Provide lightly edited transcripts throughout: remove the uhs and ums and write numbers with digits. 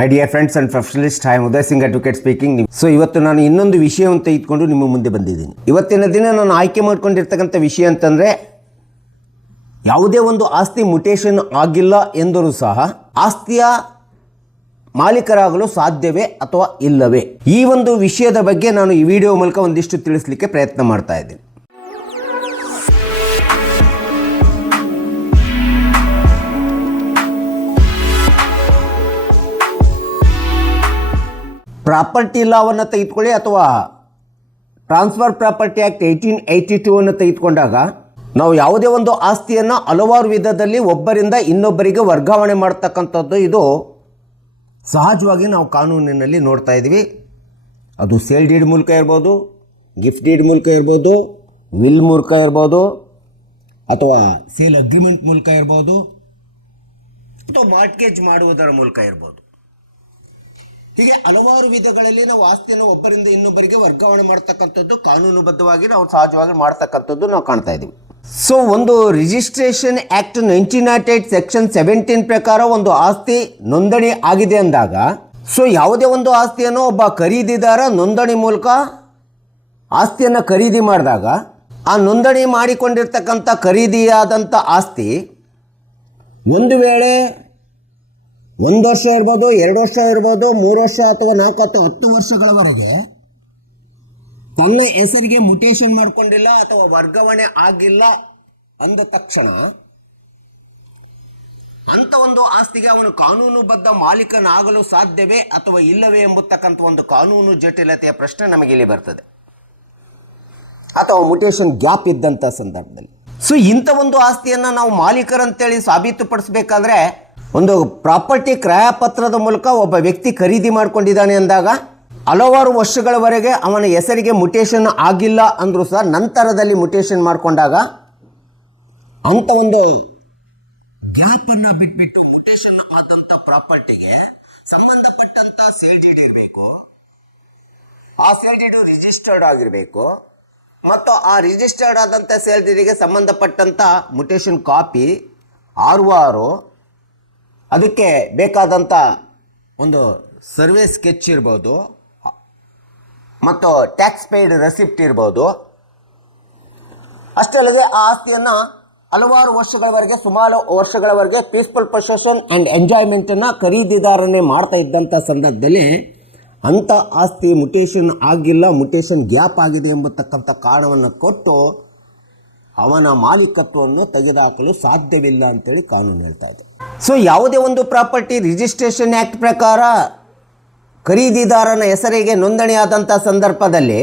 My dear friends and professionalist, I am Uday Singh advocate speaking. So ಇವತ್ತು ನಾನು ಇನ್ನೊಂದು ವಿಷಯವನ್ನು ತೆಗೆದುಕೊಂಡು ನಿಮ್ಮ ಮುಂದೆ ಬಂದಿದ್ದೀನಿ. ಇವತ್ತಿನ ದಿನ ನಾನು ಆಯ್ಕೆ ಮಾಡ್ಕೊಂಡಿರ್ತಕ್ಕಂಥ ವಿಷಯ ಅಂತಂದರೆ, ಯಾವುದೇ ಒಂದು ಆಸ್ತಿ ಮುಟೇಷನ್ ಆಗಿಲ್ಲ ಎಂದರೂ ಸಹ ಆಸ್ತಿಯ ಮಾಲೀಕರಾಗಲು ಸಾಧ್ಯವೇ ಅಥವಾ ಇಲ್ಲವೇ, ಈ ಒಂದು ವಿಷಯದ ಬಗ್ಗೆ ನಾನು ಈ ವಿಡಿಯೋ ಮೂಲಕ ಒಂದಿಷ್ಟು ತಿಳಿಸಲಿಕ್ಕೆ ಪ್ರಯತ್ನ ಮಾಡ್ತಾ ಇದ್ದೀನಿ. ಪ್ರಾಪರ್ಟಿ ಲಾವನ್ನು ತೆಗೆದುಕೊಳ್ಳಿ ಅಥವಾ ಟ್ರಾನ್ಸ್ಫರ್ ಪ್ರಾಪರ್ಟಿ ಆ್ಯಕ್ಟ್ 1882 ತೆಗೆದುಕೊಂಡಾಗ ನಾವು ಯಾವುದೇ ಒಂದು ಆಸ್ತಿಯನ್ನು ಹಲವಾರು ವಿಧದಲ್ಲಿ ಒಬ್ಬರಿಂದ ಇನ್ನೊಬ್ಬರಿಗೆ ವರ್ಗಾವಣೆ ಮಾಡ್ತಕ್ಕಂಥದ್ದು ಇದು ಸಹಜವಾಗಿ ನಾವು ಕಾನೂನಿನಲ್ಲಿ ನೋಡ್ತಾ ಇದ್ದೀವಿ. ಅದು ಸೇಲ್ ಡೀಡ್ ಮೂಲಕ ಇರ್ಬೋದು, ಗಿಫ್ಟ್ ಡೀಡ್ ಮೂಲಕ ಇರ್ಬೋದು, ವಿಲ್ ಮೂಲಕ ಇರ್ಬೋದು, ಅಥವಾ ಸೇಲ್ ಅಗ್ರಿಮೆಂಟ್ ಮೂಲಕ ಇರ್ಬೋದು, ಅಥವಾ ಮಾರ್ಟ್ಗೇಜ್ ಮಾಡುವುದರ ಮೂಲಕ ಇರ್ಬೋದು. ಹೀಗೆ ಹಲವಾರು ವಿಧಗಳಲ್ಲಿ ನಾವು ಆಸ್ತಿಯನ್ನು ಒಬ್ಬರಿಂದ ಇನ್ನೊಬ್ಬರಿಗೆ ವರ್ಗಾವಣೆ ಮಾಡ್ತಕ್ಕಂಥದ್ದು ಕಾನೂನುಬದ್ಧವಾಗಿ ನಾವು ಸಹಜವಾಗಿ ಮಾಡ್ತಕ್ಕಂಥದ್ದು ನಾವು ಕಾಣ್ತಾ ಇದ್ದೀವಿ. ಸೊ ಒಂದು ರಿಜಿಸ್ಟ್ರೇಷನ್ ಆ್ಯಕ್ಟ್ 1908 ಸೆಕ್ಷನ್ 17 ಪ್ರಕಾರ ಒಂದು ಆಸ್ತಿ ನೋಂದಣಿ ಆಗಿದೆ ಅಂದಾಗ, ಸೊ ಯಾವುದೇ ಒಂದು ಆಸ್ತಿಯನ್ನು ಒಬ್ಬ ಖರೀದಿದಾರ ನೋಂದಣಿ ಮೂಲಕ ಆಸ್ತಿಯನ್ನು ಖರೀದಿ ಮಾಡಿದಾಗ ಆ ನೋಂದಣಿ ಮಾಡಿಕೊಂಡಿರ್ತಕ್ಕಂಥ ಖರೀದಿಯಾದಂಥ ಆಸ್ತಿ ಒಂದು ವೇಳೆ 1 ವರ್ಷ ಇರ್ಬೋದು, 2 ವರ್ಷ ಇರ್ಬೋದು, 3 ವರ್ಷ ಅಥವಾ 4 ಅಥವಾ 10 ವರ್ಷಗಳವರೆಗೆ ತನ್ನ ಹೆಸರಿಗೆ ಮುಟೇಷನ್ ಮಾಡಿಕೊಂಡಿಲ್ಲ ಅಥವಾ ವರ್ಗಾವಣೆ ಆಗಿಲ್ಲ ಅಂದ ತಕ್ಷಣ ಅಂತ ಒಂದು ಆಸ್ತಿಗೆ ಅವನು ಕಾನೂನುಬದ್ಧ ಮಾಲೀಕನಾಗಲು ಸಾಧ್ಯವೇ ಅಥವಾ ಇಲ್ಲವೇ ಎಂಬತಕ್ಕಂಥ ಒಂದು ಕಾನೂನು ಜಟಿಲತೆಯ ಪ್ರಶ್ನೆ ನಮಗೆ ಇಲ್ಲಿ ಬರ್ತದೆ, ಅಥವಾ ಮುಟೇಷನ್ ಗ್ಯಾಪ್ ಇದ್ದಂಥ ಸಂದರ್ಭದಲ್ಲಿ. ಸೊ ಇಂಥ ಒಂದು ಆಸ್ತಿಯನ್ನು ನಾವು ಮಾಲೀಕರಂತೇಳಿ ಸಾಬೀತುಪಡಿಸಬೇಕಾದ್ರೆ ಒಂದು ಪ್ರಾಪರ್ಟಿ ಕ್ರಯಪತ್ರದ ಮೂಲಕ ಒಬ್ಬ ವ್ಯಕ್ತಿ ಖರೀದಿ ಮಾಡ್ಕೊಂಡಿದ್ದಾನೆ ಅಂದಾಗ ಹಲವಾರು ವರ್ಷಗಳವರೆಗೆ ಅವನ ಹೆಸರಿಗೆ ಮುಟೇಷನ್ ಆಗಿಲ್ಲ ಅಂದರೂ ಸಹ ನಂತರದಲ್ಲಿ ಮುಟೇಷನ್ ಮಾಡಿಕೊಂಡಾಗ ಅಂಥ ಒಂದು ಗ್ಯಾಪನ್ನು ಬಿಟ್ಬಿಟ್ಟು ಮುಟೇಷನ್ ಆದಂಥ ಪ್ರಾಪರ್ಟಿಗೆ ಸಂಬಂಧಪಟ್ಟಂಥ ಸೇಲ್ ಡೀಡ್ ಇರಬೇಕು, ಆ ಸೇಲ್ ಡೀಡು ರಿಜಿಸ್ಟರ್ಡ್ ಆಗಿರಬೇಕು, ಮತ್ತು ಆ ರಿಜಿಸ್ಟರ್ಡ್ ಆದಂಥ ಸೇಲ್ ಡೀಡಿಗೆ ಸಂಬಂಧಪಟ್ಟಂಥ ಮುಟೇಷನ್ ಕಾಪಿ ಆರು ಅದಕ್ಕೆ ಬೇಕಾದಂಥ ಒಂದು ಸರ್ವೆ ಸ್ಕೆಚ್ ಇರ್ಬೋದು, ಮತ್ತು ಟ್ಯಾಕ್ಸ್ ಪೇಯ್ಡ್ ರೆಸಿಪ್ಟ್ ಇರ್ಬೋದು. ಅಷ್ಟೇ ಅಲ್ಲದೆ ಆ ಆಸ್ತಿಯನ್ನು ಹಲವಾರು ವರ್ಷಗಳವರೆಗೆ, ಸುಮಾರು ವರ್ಷಗಳವರೆಗೆ ಪೀಸ್ಫುಲ್ ಪೊಸೆಷನ್ ಆ್ಯಂಡ್ ಎಂಜಾಯ್ಮೆಂಟನ್ನು ಖರೀದಿದಾರನೇ ಮಾಡ್ತಾ ಇದ್ದಂಥ ಸಂದರ್ಭದಲ್ಲಿ ಅಂಥ ಆಸ್ತಿ ಮುಟೇಷನ್ ಆಗಿಲ್ಲ, ಮುಟೇಷನ್ ಗ್ಯಾಪ್ ಆಗಿದೆ ಎಂಬತಕ್ಕಂಥ ಕಾರಣವನ್ನು ಕೊಟ್ಟು ಅವನ ಮಾಲೀಕತ್ವವನ್ನು ತೆಗೆದುಹಾಕಲು ಸಾಧ್ಯವಿಲ್ಲ ಅಂತೇಳಿ ಕಾನೂನು ಹೇಳ್ತಾ ಇದೆ. ಸೊ ಯಾವುದೇ ಒಂದು ಪ್ರಾಪರ್ಟಿ ರಿಜಿಸ್ಟ್ರೇಷನ್ ಆ್ಯಕ್ಟ್ ಪ್ರಕಾರ ಖರೀದಿದಾರನ ಹೆಸರಿಗೆ ನೋಂದಣಿ ಆದಂಥ ಸಂದರ್ಭದಲ್ಲಿ,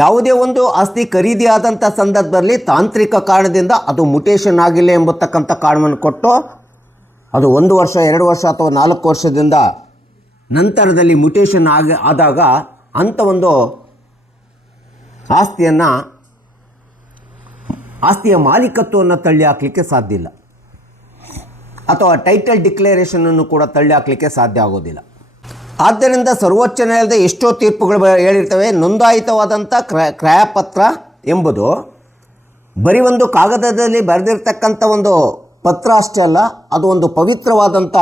ಯಾವುದೇ ಒಂದು ಆಸ್ತಿ ಖರೀದಿ ಆದಂಥ ಸಂದರ್ಭದಲ್ಲಿ ತಾಂತ್ರಿಕ ಕಾರಣದಿಂದ ಅದು ಮುಟೇಷನ್ ಆಗಿಲ್ಲ ಎಂಬತಕ್ಕಂಥ ಕಾರಣವನ್ನು ಕೊಟ್ಟು ಅದು 1 ವರ್ಷ, 2 ವರ್ಷ ಅಥವಾ 4 ವರ್ಷದಿಂದ ನಂತರದಲ್ಲಿ ಮುಟೇಷನ್ ಆದಾಗ ಅಂಥ ಒಂದು ಆಸ್ತಿಯ ಮಾಲೀಕತ್ವವನ್ನು ತಳ್ಳಿ ಹಾಕಲಿಕ್ಕೆ ಸಾಧ್ಯ ಇಲ್ಲ, ಅಥವಾ ಟೈಟಲ್ ಡಿಕ್ಲರೇಷನನ್ನು ಕೂಡ ತಳ್ಳಿ ಹಾಕಲಿಕ್ಕೆ ಸಾಧ್ಯ ಆಗೋದಿಲ್ಲ. ಆದ್ದರಿಂದ ಸರ್ವೋಚ್ಚ ನ್ಯಾಯಾಲಯದ ಎಷ್ಟೋ ತೀರ್ಪುಗಳು ಹೇಳಿರ್ತವೆ, ನೋಂದಾಯಿತವಾದಂಥ ಕ್ರಯಪತ್ರ ಎಂಬುದು ಬರೀ ಒಂದು ಕಾಗದದಲ್ಲಿ ಬರೆದಿರ್ತಕ್ಕಂಥ ಒಂದು ಪತ್ರ ಅಷ್ಟೇ ಅಲ್ಲ, ಅದು ಒಂದು ಪವಿತ್ರವಾದಂಥ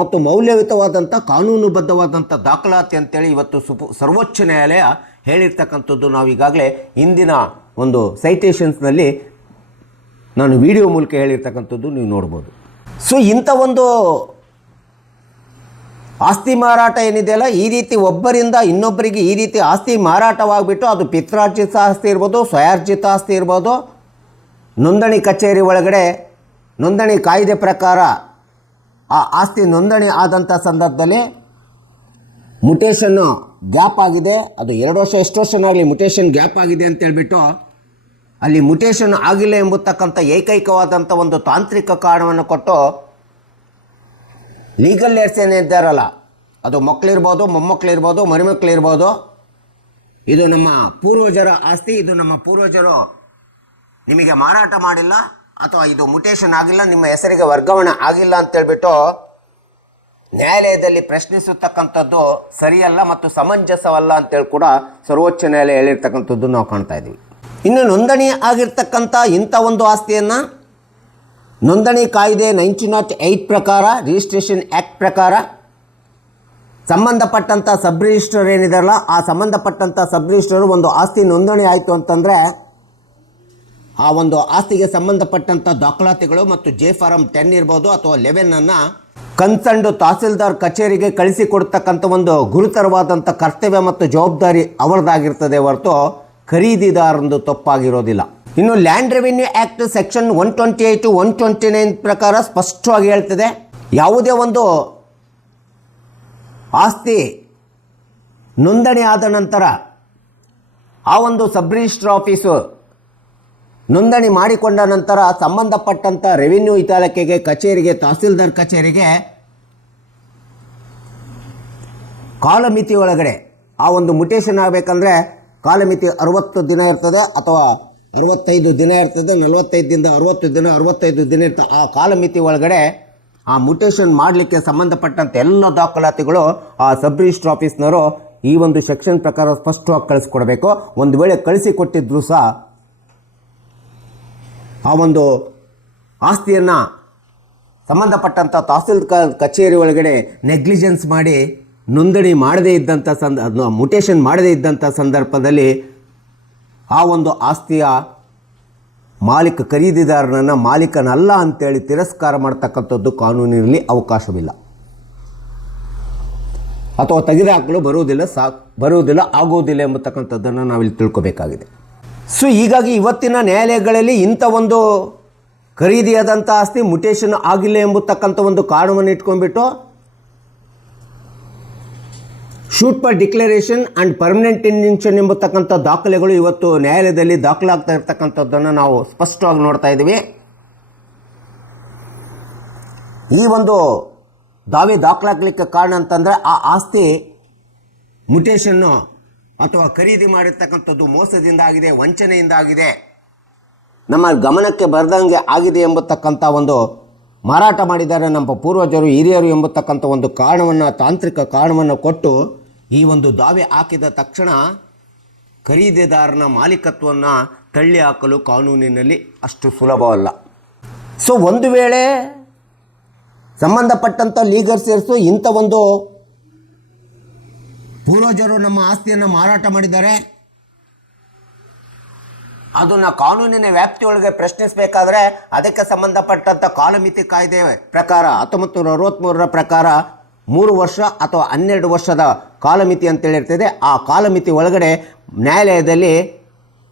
ಮತ್ತು ಮೌಲ್ಯಯುತವಾದಂಥ ಕಾನೂನುಬದ್ಧವಾದಂಥ ದಾಖಲಾತಿ ಅಂತೇಳಿ ಇವತ್ತು ಸರ್ವೋಚ್ಚ ನ್ಯಾಯಾಲಯ ಹೇಳಿರ್ತಕ್ಕಂಥದ್ದು ನಾವು ಈಗಾಗಲೇ ಇಂದಿನ ಒಂದು ಸೈಟೇಷನ್ಸ್ನಲ್ಲಿ ನಾನು ವಿಡಿಯೋ ಮೂಲಕ ಹೇಳಿರ್ತಕ್ಕಂಥದ್ದು ನೀವು ನೋಡ್ಬೋದು. ಸೊ ಇಂಥ ಒಂದು ಆಸ್ತಿ ಮಾರಾಟ ಏನಿದೆಯಲ್ಲ, ಈ ರೀತಿ ಒಬ್ಬರಿಂದ ಇನ್ನೊಬ್ಬರಿಗೆ ಈ ರೀತಿ ಆಸ್ತಿ ಮಾರಾಟವಾಗಿಬಿಟ್ಟು ಅದು ಪಿತ್ರಾರ್ಜಿತ ಆಸ್ತಿ ಇರ್ಬೋದು, ಸ್ವಯಾರ್ಜಿತ ಆಸ್ತಿ ಇರ್ಬೋದು, ನೋಂದಣಿ ಕಚೇರಿ ಒಳಗಡೆ ನೋಂದಣಿ ಕಾಯ್ದೆ ಪ್ರಕಾರ ಆ ಆಸ್ತಿ ನೋಂದಣಿ ಆದಂಥ ಸಂದರ್ಭದಲ್ಲಿ ಮುಟೇಷನ್ನು ಗ್ಯಾಪ್ ಆಗಿದೆ, ಅದು 2 ವರ್ಷ ಎಷ್ಟು ವರ್ಷನಾಗಲಿ ಮುಟೇಷನ್ ಗ್ಯಾಪ್ ಆಗಿದೆ ಅಂತೇಳ್ಬಿಟ್ಟು ಅಲ್ಲಿ ಮುಟೇಷನ್ ಆಗಿಲ್ಲ ಎಂಬತಕ್ಕಂಥ ಏಕೈಕವಾದಂಥ ಒಂದು ತಾಂತ್ರಿಕ ಕಾರಣವನ್ನು ಕೊಟ್ಟು ಲೀಗಲ್ ಏರ್ಸ್ ಏನಿದ್ದಾರಲ್ಲ, ಅದು ಮಕ್ಕಳಿರ್ಬೋದು, ಮೊಮ್ಮಕ್ಕಳಿರ್ಬೋದು, ಮರಿಮಕ್ಕಳಿರ್ಬೋದು, ಇದು ನಮ್ಮ ಪೂರ್ವಜರ ಆಸ್ತಿ, ಇದು ನಮ್ಮ ಪೂರ್ವಜರು ನಿಮಗೆ ಮಾರಾಟ ಮಾಡಿಲ್ಲ ಅಥವಾ ಇದು ಮುಟೇಷನ್ ಆಗಿಲ್ಲ, ನಿಮ್ಮ ಹೆಸರಿಗೆ ವರ್ಗಾವಣೆ ಆಗಿಲ್ಲ ಅಂತೇಳ್ಬಿಟ್ಟು ನ್ಯಾಯಾಲಯದಲ್ಲಿ ಪ್ರಶ್ನಿಸತಕ್ಕಂಥದ್ದು ಸರಿಯಲ್ಲ ಮತ್ತು ಸಮಂಜಸವಲ್ಲ ಅಂತೇಳಿ ಕೂಡ ಸರ್ವೋಚ್ಚ ನ್ಯಾಯಾಲಯ ಹೇಳಿರ್ತಕ್ಕಂಥದ್ದು ನಾವು ಕಾಣ್ತಾ ಇದ್ದೀವಿ. ಇನ್ನು ನೋಂದಣಿ ಆಗಿರ್ತಕ್ಕಂಥ ಇಂಥ ಒಂದು ಆಸ್ತಿಯನ್ನು ನೋಂದಣಿ ಕಾಯ್ದೆ 1908 ಪ್ರಕಾರ, ರಿಜಿಸ್ಟ್ರೇಷನ್ ಆ್ಯಕ್ಟ್ ಪ್ರಕಾರ ಸಂಬಂಧಪಟ್ಟಂಥ ಸಬ್ ರಿಜಿಸ್ಟ್ರರ್ ಏನಿದಾರಲ್ಲ ಆ ಸಂಬಂಧಪಟ್ಟಂಥ ಸಬ್ ರಿಜಿಸ್ಟ್ರರ್ ಒಂದು ಆಸ್ತಿ ನೋಂದಣಿ ಆಯಿತು ಅಂತಂದರೆ ಆ ಒಂದು ಆಸ್ತಿಗೆ ಸಂಬಂಧಪಟ್ಟಂಥ ದಾಖಲಾತಿಗಳು ಮತ್ತು ಜೆ ಫಾರಂ 10 ಇರ್ಬೋದು ಅಥವಾ 11 ಕನ್ಸರ್ನ್ಡ್ ತಹಸೀಲ್ದಾರ್ ಕಚೇರಿಗೆ ಕಳಿಸಿಕೊಡ್ತಕ್ಕಂಥ ಒಂದು ಗುರುತರವಾದಂಥ ಕರ್ತವ್ಯ ಮತ್ತು ಜವಾಬ್ದಾರಿ ಅವರದಾಗಿರ್ತದೆ ಹೊರತು ಖರೀದಿದಾರನದು ತಪ್ಪಾಗಿರೋದಿಲ್ಲ. ಇನ್ನು ಲ್ಯಾಂಡ್ ರೆವಿನ್ಯೂ ಆ್ಯಕ್ಟ್ ಸೆಕ್ಷನ್ 128 129 ಪ್ರಕಾರ ಸ್ಪಷ್ಟವಾಗಿ ಹೇಳ್ತದೆ, ಯಾವುದೇ ಒಂದು ಆಸ್ತಿ ನೋಂದಣಿ ಆದ ನಂತರ ಆ ಒಂದು ಸಬ್ ರಿಜಿಸ್ಟ್ರ್ ಆಫೀಸು ನೋಂದಣಿ ಮಾಡಿಕೊಂಡ ನಂತರ ಸಂಬಂಧಪಟ್ಟಂಥ ರೆವಿನ್ಯೂ ಇಲಾಖೆಗೆ ಕಚೇರಿಗೆ ತಹಸೀಲ್ದಾರ್ ಕಚೇರಿಗೆ ಕಾಲಮಿತಿ ಒಳಗಡೆ ಆ ಒಂದು ಮುಟೇಷನ್ ಆಗಬೇಕಂದ್ರೆ ಕಾಲಮಿತಿ 60 ದಿನ ಇರ್ತದೆ ಅಥವಾ 65 ದಿನ ಇರ್ತದೆ, 45 ದಿಂದ 60 ದಿನ 65 ದಿನ ಇರ್ತದೆ. ಆ ಕಾಲಮಿತಿ ಒಳಗಡೆ ಆ ಮುಟೇಷನ್ ಮಾಡಲಿಕ್ಕೆ ಸಂಬಂಧಪಟ್ಟಂಥ ಎಲ್ಲ ದಾಖಲಾತಿಗಳು ಆ ಸಬ್ ರಿಜಿಸ್ಟ್ರ್ ಆಫೀಸ್ನವರು ಈ ಒಂದು ಸೆಕ್ಷನ್ ಪ್ರಕಾರ ಸ್ಪಷ್ಟವಾಗಿ ಕಳಿಸ್ಕೊಡ್ಬೇಕು. ಒಂದು ವೇಳೆ ಕಳಿಸಿಕೊಟ್ಟಿದ್ರು ಸಹ ಆ ಒಂದು ಆಸ್ತಿಯನ್ನು ಸಂಬಂಧಪಟ್ಟಂಥ ತಹಸೀಲ್ದಾರ್ ಕಚೇರಿ ಒಳಗಡೆ ನೆಗ್ಲಿಜೆನ್ಸ್ ಮಾಡಿ ನೋಂದಣಿ ಮಾಡದೇ ಇದ್ದಂಥ ಮುಟೇಷನ್ ಮಾಡದೇ ಇದ್ದಂಥ ಸಂದರ್ಭದಲ್ಲಿ ಆ ಒಂದು ಆಸ್ತಿಯ ಖರೀದಿದಾರನನ್ನು ಮಾಲೀಕನಲ್ಲ ಅಂತೇಳಿ ತಿರಸ್ಕಾರ ಮಾಡ್ತಕ್ಕಂಥದ್ದು ಕಾನೂನಿನಲ್ಲಿ ಅವಕಾಶವಿಲ್ಲ ಅಥವಾ ತೆಗೆದುಹಾಕಲು ಬರುವುದಿಲ್ಲ ಆಗುವುದಿಲ್ಲ ಎಂಬತಕ್ಕಂಥದ್ದನ್ನು ನಾವಿಲ್ಲಿ ತಿಳ್ಕೊಬೇಕಾಗಿದೆ. ಸೊ ಹೀಗಾಗಿ ಇವತ್ತಿನ ನ್ಯಾಯಾಲಯಗಳಲ್ಲಿ ಇಂಥ ಒಂದು ಖರೀದಿಯಾದಂಥ ಆಸ್ತಿ ಮುಟೇಷನ್ ಆಗಿಲ್ಲ ಎಂಬತಕ್ಕಂಥ ಒಂದು ಕಾರಣವನ್ನು ಇಟ್ಕೊಂಡ್ಬಿಟ್ಟು suit for declaration and permanent injunction ಎಂಬತಕ್ಕಂಥ ದಾಖಲೆಗಳು ಇವತ್ತು ನ್ಯಾಯಾಲಯದಲ್ಲಿ ದಾಖಲಾಗ್ತಾ ಇರ್ತಕ್ಕಂಥದ್ದನ್ನು ನಾವು ಸ್ಪಷ್ಟವಾಗಿ ನೋಡ್ತಾ ಇದ್ದೀವಿ. ಈ ಒಂದು ದಾವೆ ದಾಖಲಾಗಲಿಕ್ಕೆ ಕಾರಣ ಅಂತಂದರೆ ಆ ಆಸ್ತಿ ಮುಟೇಷನ್ನು ಅಥವಾ ಖರೀದಿ ಮಾಡಿರ್ತಕ್ಕಂಥದ್ದು ಮೋಸದಿಂದ ಆಗಿದೆ, ವಂಚನೆಯಿಂದ ಆಗಿದೆ, ನಮ್ಮ ಗಮನಕ್ಕೆ ಬರದಂಗೆ ಆಗಿದೆ ಎಂಬತಕ್ಕಂಥ ಒಂದು ಮಾರಾಟ ಮಾಡಿದ್ದಾರೆ ನಮ್ಮ ಪೂರ್ವಜರು ಹಿರಿಯರು ಎಂಬತಕ್ಕಂಥ ಒಂದು ಕಾರಣವನ್ನು, ತಾಂತ್ರಿಕ ಕಾರಣವನ್ನು ಕೊಟ್ಟು ಈ ಒಂದು ದಾವೆ ಹಾಕಿದ ತಕ್ಷಣ ಖರೀದಿದಾರನ ಮಾಲೀಕತ್ವವನ್ನು ತಳ್ಳಿ ಹಾಕಲು ಕಾನೂನಿನಲ್ಲಿ ಅಷ್ಟು ಸುಲಭವಲ್ಲ. ಸೊ ಒಂದು ವೇಳೆ ಸಂಬಂಧಪಟ್ಟಂಥ ಲೀಗಲ್ ಸೇರ್ಸು ಇಂಥ ಒಂದು ಪೂರ್ವಜರು ನಮ್ಮ ಆಸ್ತಿಯನ್ನು ಮಾರಾಟ ಮಾಡಿದ್ದಾರೆ, ಅದನ್ನು ಕಾನೂನಿನ ವ್ಯಾಪ್ತಿಯೊಳಗೆ ಪ್ರಶ್ನಿಸಬೇಕಾದ್ರೆ ಅದಕ್ಕೆ ಸಂಬಂಧಪಟ್ಟಂಥ ಕಾಲಮಿತಿ ಕಾಯ್ದೆ ಪ್ರಕಾರ 1963 ಪ್ರಕಾರ 3 ವರ್ಷ ಅಥವಾ 12 ವರ್ಷದ ಕಾಲಮಿತಿ ಅಂತೇಳಿರ್ತದೆ. ಆ ಕಾಲಮಿತಿ ಒಳಗಡೆ ನ್ಯಾಯಾಲಯದಲ್ಲಿ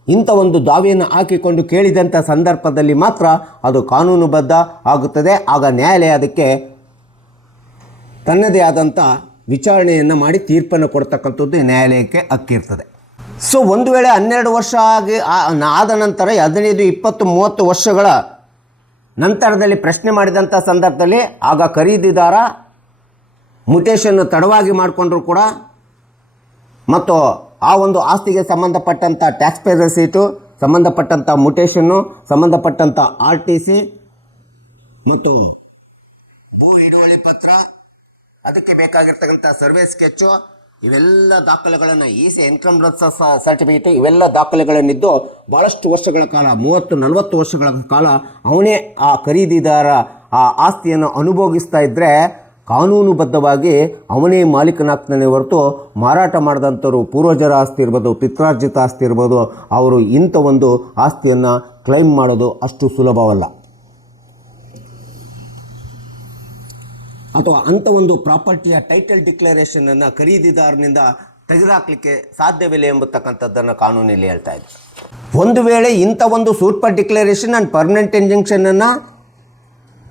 ಇಂಥ ಒಂದು ದಾವೆಯನ್ನು ಹಾಕಿಕೊಂಡು ಕೇಳಿದಂಥ ಸಂದರ್ಭದಲ್ಲಿ ಮಾತ್ರ ಅದು ಕಾನೂನುಬದ್ಧ ಆಗುತ್ತದೆ. ಆಗ ನ್ಯಾಯಾಲಯ ಅದಕ್ಕೆ ತನ್ನದೇ ಆದಂಥ ವಿಚಾರಣೆಯನ್ನು ಮಾಡಿ ತೀರ್ಪನ್ನು ಕೊಡ್ತಕ್ಕಂಥದ್ದು ನ್ಯಾಯಾಲಯಕ್ಕೆ ಹಕ್ಕಿರ್ತದೆ. ಸೊ ಒಂದು ವೇಳೆ 12 ವರ್ಷ ಆದ ನಂತರ 15, 20, 30 ವರ್ಷಗಳ ನಂತರದಲ್ಲಿ ಪ್ರಶ್ನೆ ಮಾಡಿದಂಥ ಸಂದರ್ಭದಲ್ಲಿ ಆಗ ಖರೀದಿದಾರ ಮುಟೇಷನ್ನು ತಡವಾಗಿ ಮಾಡಿಕೊಂಡ್ರು ಕೂಡ ಮತ್ತು ಆ ಒಂದು ಆಸ್ತಿಗೆ ಸಂಬಂಧಪಟ್ಟಂಥ ಟ್ಯಾಕ್ಸ್ ಪೇ ರೆಸೀಟು, ಸಂಬಂಧಪಟ್ಟಂಥ ಮುಟೇಷನ್ನು, ಸಂಬಂಧಪಟ್ಟಂಥ RTC ಮತ್ತು ಭೂ ಹಿಡುವಳಿ ಪತ್ರ, ಅದಕ್ಕೆ ಬೇಕಾಗಿರ್ತಕ್ಕಂಥ ಸರ್ವೆ ಸ್ಕೆಚ್ಚು, ಇವೆಲ್ಲ ದಾಖಲೆಗಳನ್ನು ಇನ್ಕಮ್ ಸರ್ಟಿಫಿಕೇಟ್ ಇವೆಲ್ಲ ದಾಖಲೆಗಳನ್ನಿದ್ದು ಭಾಳಷ್ಟು ವರ್ಷಗಳ ಕಾಲ 30-40 ವರ್ಷಗಳ ಕಾಲ ಅವನೇ ಆ ಖರೀದಿದಾರ ಆ ಆಸ್ತಿಯನ್ನು ಅನುಭೋಗಿಸ್ತಾ ಇದ್ದರೆ ಕಾನೂನುಬದ್ಧವಾಗಿ ಅವನೇ ಮಾಲೀಕನಾಗ್ತಾನೆ ಹೊರತು ಮಾರಾಟ ಮಾಡಿದಂಥವ್ರು ಪೂರ್ವಜರ ಆಸ್ತಿ ಇರ್ಬೋದು, ಪಿತ್ರಾರ್ಜಿತ ಆಸ್ತಿ ಇರ್ಬೋದು, ಅವರು ಇಂಥ ಒಂದು ಆಸ್ತಿಯನ್ನು ಕ್ಲೈಮ್ ಮಾಡೋದು ಅಷ್ಟು ಸುಲಭವಲ್ಲ. ಅಥವಾ ಅಂಥ ಒಂದು ಪ್ರಾಪರ್ಟಿಯ ಟೈಟಲ್ ಡಿಕ್ಲರೇಷನನ್ನು ಖರೀದಿದಾರನಿಂದ ತೆಗೆದುಹಾಕಲಿಕ್ಕೆ ಸಾಧ್ಯವಿಲ್ಲ ಎಂಬತಕ್ಕಂಥದ್ದನ್ನು ಕಾನೂನಲ್ಲಿ ಹೇಳ್ತಾ ಇದೆ. ಒಂದು ವೇಳೆ ಇಂಥ ಒಂದು suit for declaration and permanent ಇಂಜೆಕ್ಷನನ್ನು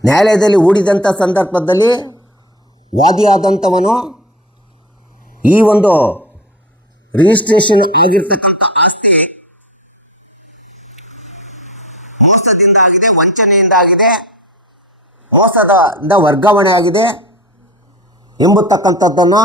ನ್ಯಾಯಾಲಯದಲ್ಲಿ ಹೂಡಿದಂಥ ಸಂದರ್ಭದಲ್ಲಿ ವಾದಿಯಾದಂಥವನು ಈ ಒಂದು ರಿಜಿಸ್ಟ್ರೇಷನ್ ಆಗಿರ್ತಕ್ಕಂಥ ಆಸ್ತಿ ಮೋಸದಿಂದ ಆಗಿದೆ, ವಂಚನೆಯಿಂದ ಆಗಿದೆ, ಮೋಸದಿಂದ ವರ್ಗಾವಣೆ ಆಗಿದೆ ಎಂಬತಕ್ಕಂಥದ್ದನ್ನು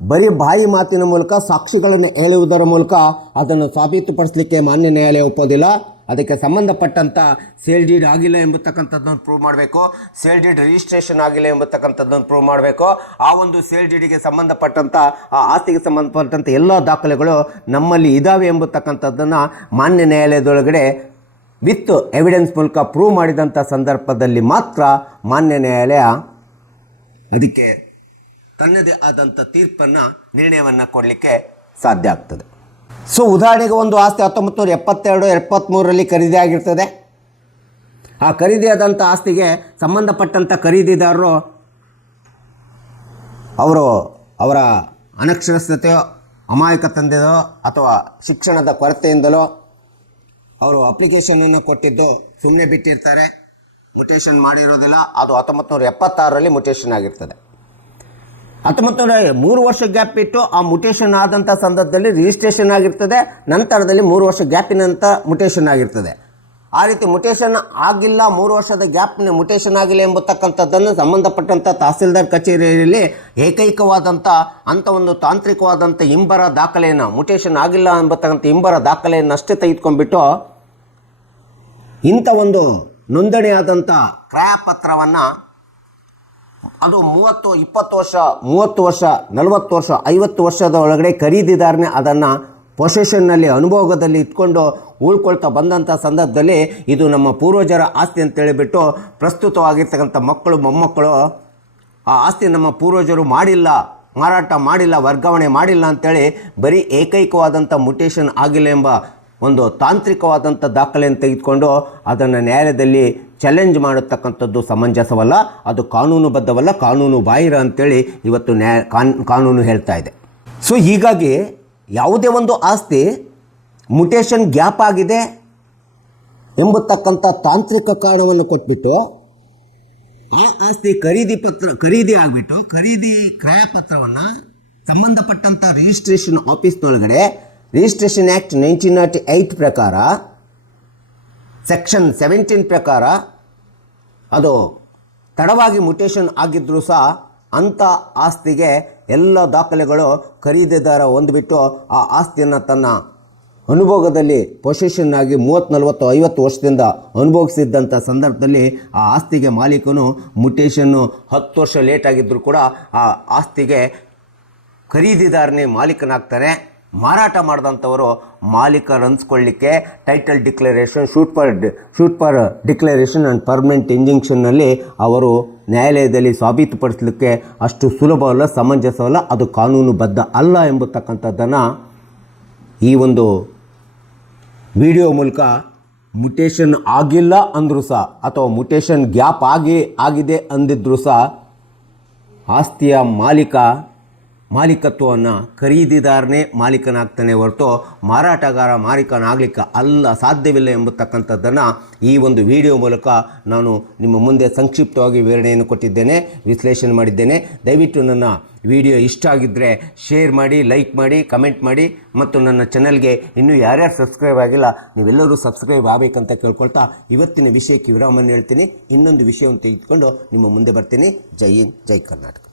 ಬರೀ ಬಾಯಿ ಮಾತಿನ ಮೂಲಕ ಸಾಕ್ಷಿಗಳನ್ನು ಹೇಳುವುದರ ಮೂಲಕ ಅದನ್ನು ಸಾಬೀತುಪಡಿಸಲಿಕ್ಕೆ ಮಾನ್ಯ ನ್ಯಾಯಾಲಯ ಒಪ್ಪೋದಿಲ್ಲ. ಅದಕ್ಕೆ ಸಂಬಂಧಪಟ್ಟಂಥ ಸೇಲ್ ಡೀಡ್ ಆಗಿಲ್ಲ ಎಂಬತಕ್ಕಂಥದ್ದನ್ನು ಪ್ರೂವ್ ಮಾಡಬೇಕು, ಸೇಲ್ ಡೀಡ್ ರಿಜಿಸ್ಟ್ರೇಷನ್ ಆಗಿಲ್ಲ ಎಂಬತಕ್ಕಂಥದ್ದನ್ನು ಪ್ರೂವ್ ಮಾಡಬೇಕು. ಆ ಒಂದು ಸೇಲ್ ಡೀಡಿಗೆ ಸಂಬಂಧಪಟ್ಟಂಥ ಆ ಆಸ್ತಿಗೆ ಸಂಬಂಧಪಟ್ಟಂಥ ಎಲ್ಲ ದಾಖಲೆಗಳು ನಮ್ಮಲ್ಲಿ ಇದ್ದಾವೆ ಎಂಬತಕ್ಕಂಥದ್ದನ್ನು ಮಾನ್ಯ ನ್ಯಾಯಾಲಯದೊಳಗಡೆ ವಿತ್ ಎವಿಡೆನ್ಸ್ ಮೂಲಕ ಪ್ರೂವ್ ಮಾಡಿದಂಥ ಸಂದರ್ಭದಲ್ಲಿ ಮಾತ್ರ ಮಾನ್ಯ ನ್ಯಾಯಾಲಯ ಅದಕ್ಕೆ ತನ್ನದೇ ಆದಂಥ ತೀರ್ಪನ್ನು ನಿರ್ಣಯವನ್ನು ಕೊಡಲಿಕ್ಕೆ ಸಾಧ್ಯ ಆಗ್ತದೆ. ಸೊ ಉದಾಹರಣೆಗೆ ಒಂದು ಆಸ್ತಿ 1972-73ರಲ್ಲಿ ಖರೀದಿ ಆಗಿರ್ತದೆ. ಆ ಖರೀದಿಯಾದಂಥ ಆಸ್ತಿಗೆ ಸಂಬಂಧಪಟ್ಟಂಥ ಖರೀದಿದಾರರು ಅವರ ಅನಕ್ಷರಸ್ಥತೆಯೋ ಅಮಾಯಕತೆಯಿಂದಲೋ ಅಥವಾ ಶಿಕ್ಷಣದ ಕೊರತೆಯಿಂದಲೋ ಅವರು ಅಪ್ಲಿಕೇಶನನ್ನು ಕೊಟ್ಟಿದ್ದು ಸುಮ್ಮನೆ ಬಿಟ್ಟಿರ್ತಾರೆ, ಮುಟೇಷನ್ ಮಾಡಿರೋದಿಲ್ಲ. ಅದು 1976ರಲ್ಲಿ ಮುಟೇಷನ್ ಆಗಿರ್ತದೆ. 3 ವರ್ಷ ಗ್ಯಾಪ್ ಬಿಟ್ಟು ಆ ಮುಟೇಷನ್ ಆದಂಥ ಸಂದರ್ಭದಲ್ಲಿ ರಿಜಿಸ್ಟ್ರೇಷನ್ ಆಗಿರ್ತದೆ. ನಂತರದಲ್ಲಿ 3 ವರ್ಷ ಗ್ಯಾಪಿನಂತ ಮುಟೇಷನ್ ಆಗಿರ್ತದೆ. ಆ ರೀತಿ ಮುಟೇಷನ್ ಆಗಿಲ್ಲ, 3 ವರ್ಷದ ಗ್ಯಾಪ್ನ ಮುಟೇಷನ್ ಆಗಿಲ್ಲ ಎಂಬತಕ್ಕಂಥದ್ದನ್ನು ಸಂಬಂಧಪಟ್ಟಂಥ ತಹಸೀಲ್ದಾರ್ ಕಚೇರಿಯಲ್ಲಿ ಏಕೈಕವಾದಂಥ ಅಂಥ ಒಂದು ತಾಂತ್ರಿಕವಾದಂಥ ಇಂಬರ ದಾಖಲೆಯನ್ನು, ಮುಟೇಷನ್ ಆಗಿಲ್ಲ ಎಂಬತಕ್ಕಂಥ ಇಂಬರ ದಾಖಲೆಯನ್ನು ಅಷ್ಟೇ ತೆಗೆದುಕೊಂಡ್ಬಿಟ್ಟು ಇಂಥ ಒಂದು ನೋಂದಣಿಯಾದಂಥ ಕ್ರಯಪತ್ರವನ್ನು ಅದು 20 ವರ್ಷ 30 ವರ್ಷ 40 ವರ್ಷ 50 ವರ್ಷದ ಒಳಗಡೆ ಖರೀದಿದಾರನೇ ಅದನ್ನು ಪೊಸೆಷನ್ನಲ್ಲಿ ಅನುಭೋಗದಲ್ಲಿ ಇಟ್ಕೊಂಡು ಉಳ್ಕೊಳ್ತಾ ಬಂದಂಥ ಸಂದರ್ಭದಲ್ಲಿ ಇದು ನಮ್ಮ ಪೂರ್ವಜರ ಆಸ್ತಿ ಅಂತೇಳಿಬಿಟ್ಟು ಪ್ರಸ್ತುತವಾಗಿರ್ತಕ್ಕಂಥ ಮಕ್ಕಳು ಮೊಮ್ಮಕ್ಕಳು ಆ ಆಸ್ತಿ ನಮ್ಮ ಪೂರ್ವಜರು ಮಾಡಿಲ್ಲ, ಮಾರಾಟ ಮಾಡಿಲ್ಲ, ವರ್ಗಾವಣೆ ಮಾಡಿಲ್ಲ ಅಂಥೇಳಿ ಬರೀ ಏಕೈಕವಾದಂಥ ಮುಟೇಷನ್ ಆಗಿಲ್ಲ ಎಂಬ ಒಂದು ತಾಂತ್ರಿಕವಾದಂಥ ದಾಖಲೆಯನ್ನು ತೆಗೆದುಕೊಂಡು ಅದನ್ನು ನ್ಯಾಯಾಲಯದಲ್ಲಿ ಚಾಲೆಂಜ್ ಮಾಡತಕ್ಕಂಥದ್ದು ಸಮಂಜಸವಲ್ಲ, ಅದು ಕಾನೂನುಬದ್ಧವಲ್ಲ, ಕಾನೂನು ಬಾಹಿರ ಅಂತೇಳಿ ಇವತ್ತು ಕಾನೂನು ಹೇಳ್ತಾ ಇದೆ. ಸೊ ಹೀಗಾಗಿ ಯಾವುದೇ ಒಂದು ಆಸ್ತಿ ಮುಟೇಷನ್ ಗ್ಯಾಪ್ ಆಗಿದೆ ಎಂಬತಕ್ಕಂಥ ತಾಂತ್ರಿಕ ಕಾರಣವನ್ನು ಕೊಟ್ಬಿಟ್ಟು ಆ ಆಸ್ತಿ ಖರೀದಿ ಆಗಿಬಿಟ್ಟು ಕ್ರಯಪತ್ರವನ್ನು ಸಂಬಂಧಪಟ್ಟಂಥ ರಿಜಿಸ್ಟ್ರೇಷನ್ ಆಫೀಸ್ನೊಳಗಡೆ ರಿಜಿಸ್ಟ್ರೇಷನ್ ಆ್ಯಕ್ಟ್ 1908 ಪ್ರಕಾರ ಸೆಕ್ಷನ್ 17 ಪ್ರಕಾರ ಅದು ತಡವಾಗಿ ಮುಟೇಷನ್ ಆಗಿದ್ದರೂ ಸಹ ಅಂಥ ಆಸ್ತಿಗೆ ಎಲ್ಲ ದಾಖಲೆಗಳು ಖರೀದಿದಾರ ಹೊಂದ್ಬಿಟ್ಟು ಆ ಆಸ್ತಿಯನ್ನು ತನ್ನ ಅನುಭೋಗದಲ್ಲಿ ಪೊಸೆಷನ್ ಆಗಿ 30, 40, 50 ವರ್ಷದಿಂದ ಅನುಭವಿಸಿದ್ದಂಥ ಸಂದರ್ಭದಲ್ಲಿ ಆ ಆಸ್ತಿಗೆ ಮಾಲೀಕನು ಮುಟೇಷನ್ನು 10 ವರ್ಷ ಲೇಟ್ ಆಗಿದ್ದರೂ ಕೂಡ ಆ ಆಸ್ತಿಗೆ ಖರೀದಿದಾರನೇ ಮಾಲೀಕನಾಗ್ತಾನೆ. ಮಾರಾಟ ಮಾಡಿದಂಥವರು ಮಾಲೀಕರು ಅನ್ಸ್ಕೊಳ್ಳಿಕ್ಕೆ title declaration, suit for declaration and permanent ಇಂಜಂಕ್ಷನ್ನಲ್ಲಿ ಅವರು ನ್ಯಾಯಾಲಯದಲ್ಲಿ ಸಾಬೀತುಪಡಿಸಲಿಕ್ಕೆ ಅಷ್ಟು ಸುಲಭವಲ್ಲ, ಸಮಂಜಸವಲ್ಲ, ಅದು ಕಾನೂನುಬದ್ಧ ಅಲ್ಲ ಎಂಬತಕ್ಕಂಥದ್ದನ್ನು ಈ ಒಂದು ವಿಡಿಯೋ ಮೂಲಕ ಮುಟೇಷನ್ ಆಗಿಲ್ಲ ಅಂದರೂ ಸಹ ಅಥವಾ ಮುಟೇಷನ್ ಗ್ಯಾಪ್ ಆಗಿದೆ ಅಂದಿದ್ರೂ ಸಹ ಆಸ್ತಿಯ ಮಾಲೀಕತ್ವವನ್ನು ಖರೀದಿದಾರನೇ ಮಾಲೀಕನಾಗ್ತಾನೆ ಹೊರತು ಮಾರಾಟಗಾರ ಮಾಲೀಕನಾಗಲಿಕ್ಕೆ ಸಾಧ್ಯವಿಲ್ಲ ಎಂಬತಕ್ಕಂಥದ್ದನ್ನು ಈ ಒಂದು ವಿಡಿಯೋ ಮೂಲಕ ನಾನು ನಿಮ್ಮ ಮುಂದೆ ಸಂಕ್ಷಿಪ್ತವಾಗಿ ವಿವರಣೆಯನ್ನು ಕೊಟ್ಟಿದ್ದೇನೆ, ವಿಶ್ಲೇಷಣೆ ಮಾಡಿದ್ದೇನೆ. ದಯವಿಟ್ಟು ನನ್ನ ವಿಡಿಯೋ ಇಷ್ಟ ಆಗಿದ್ದರೆ ಶೇರ್ ಮಾಡಿ, ಲೈಕ್ ಮಾಡಿ, ಕಮೆಂಟ್ ಮಾಡಿ ಮತ್ತು ನನ್ನ ಚಾನಲ್ಗೆ ಇನ್ನೂ ಯಾರ್ಯಾರು ಸಬ್ಸ್ಕ್ರೈಬ್ ಆಗಿಲ್ಲ ನೀವೆಲ್ಲರೂ ಸಬ್ಸ್ಕ್ರೈಬ್ ಆಗಬೇಕಂತ ಕೇಳ್ಕೊಳ್ತಾ ಇವತ್ತಿನ ವಿಷಯಕ್ಕೆ ವಿರಾಮವನ್ನು ಹೇಳ್ತೀನಿ. ಇನ್ನೊಂದು ವಿಷಯವನ್ನು ತೆಗೆದುಕೊಂಡು ನಿಮ್ಮ ಮುಂದೆ ಬರ್ತೀನಿ. ಜೈ ಹಿಂದ್, ಜೈ ಕರ್ನಾಟಕ.